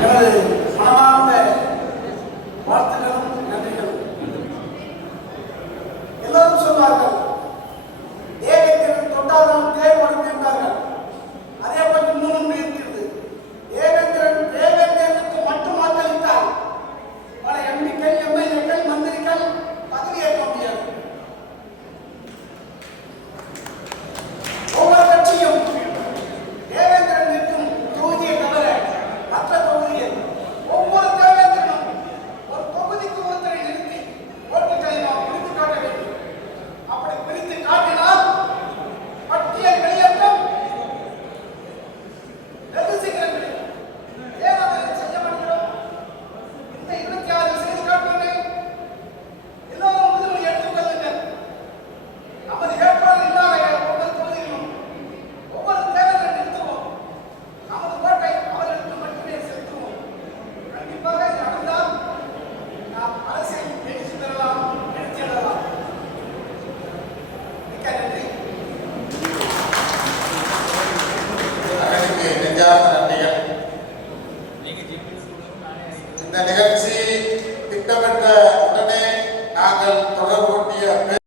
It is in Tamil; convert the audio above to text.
எனது நெஞ்சார்ந்த நன்றிகள் இந்த நிகழ்ச்சி திட்டமிட்ட உடனே நாங்கள் தொடர்பு